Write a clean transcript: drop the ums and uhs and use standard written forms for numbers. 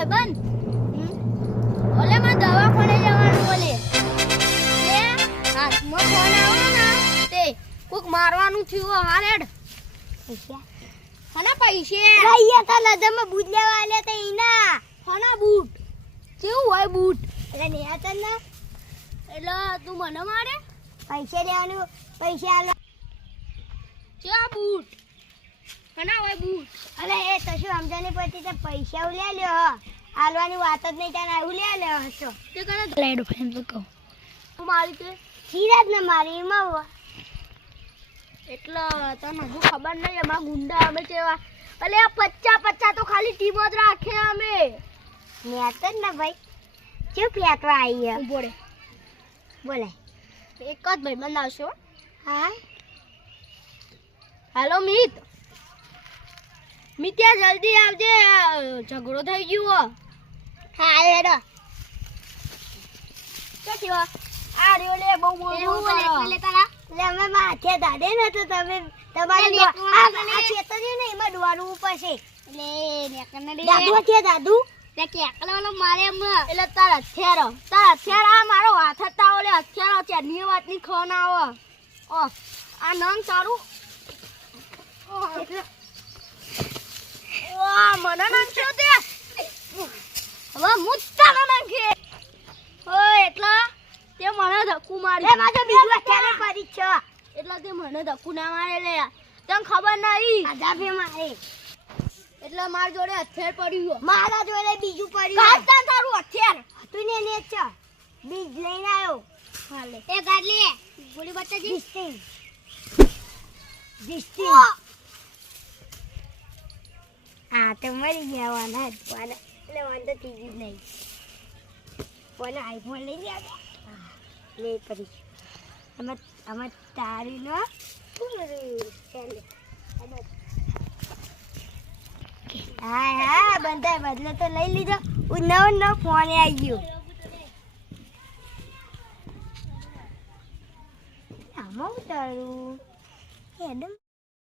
ભાઈબંધ ઓલે માં દવાખાને જવાનું બોલે એ હાથમાં ફોન આવ્યો ને તે કોક મારવાનું થયું હારેડ પૈસા હના પૈસે રહીયા તા નજરમાં બૂટ લેવા આલે તે ઈના હના બૂટ કેવું હોય બૂટ એટલે ને આ તને એટલે તું મને મારે પૈસા લેવાનું પૈસા આલે ક્યાં બૂટ હના હોય બૂટ અલે એ તો શું સમજાને પડતી તે પૈસા લે લ્યો આલવાની વાત જ નહીં તને આવું લે લે હસો તે કને લેડો ફેમ તો કહું તું મારી તે સિરાજ ને મારી માં એટલે તને હજુ ખબર નહીં એમાં ગુંડા અમે કેવા અલે આ 50 તો ખાલી ટીમ જ રાખે અમે મેત જ ને ભાઈ ચૂપ ફેટવા આવી બોલે બોલે એક જ ભાઈ બનાવશો હા હેલો મિત મિત્યા જલ્દી આવજે ઝઘડો થઈ ગયો હા હેડો કે થયો આ રહ્યો લે બહુ બોલ લે તારા લે અમે માથે દાડે ન તો તમે તમારે આ ચેતન ને એમાં ડોવાનું પડશે લે નેકને દે દાદુ કે દાદુ તે કે એકલો મારે એમ એટલે તારા હથિયાર આ મારો હાથ હતા ઓલે હથિયાર ચેની વાત ની ખોન આવો ઓ આ નંગ તારું ઓ મને નાખ્યો તે હવે મુત્તા નાખે ઓ એટલા તે મને ધક્કુ મારી એ માજો બીજું અત્યારે પડી છે એટલે તે મને ધક્કુ ના મારે લે તને ખબર નહીં આજાબે મારે એટલે માર જોડે હથિયાર પડ્યું મારા જોડે બીજું પડ્યું કાઢતા તારું હથિયાર તું ને લે છે બીજ લઈને આવ્યો હાલે એ ગાડ લે ગોળી બચાજી દિસ્તી આ તો મરી ગયા વાના એટલે વાંધો ટીવી નહીં કોને આઈફોન લઈ ગયા લે પડી અમે તારી નો હા બંધા બદલે તો લઈ લીધો નવો ફોન આવી ગયો આમાં ઉતારું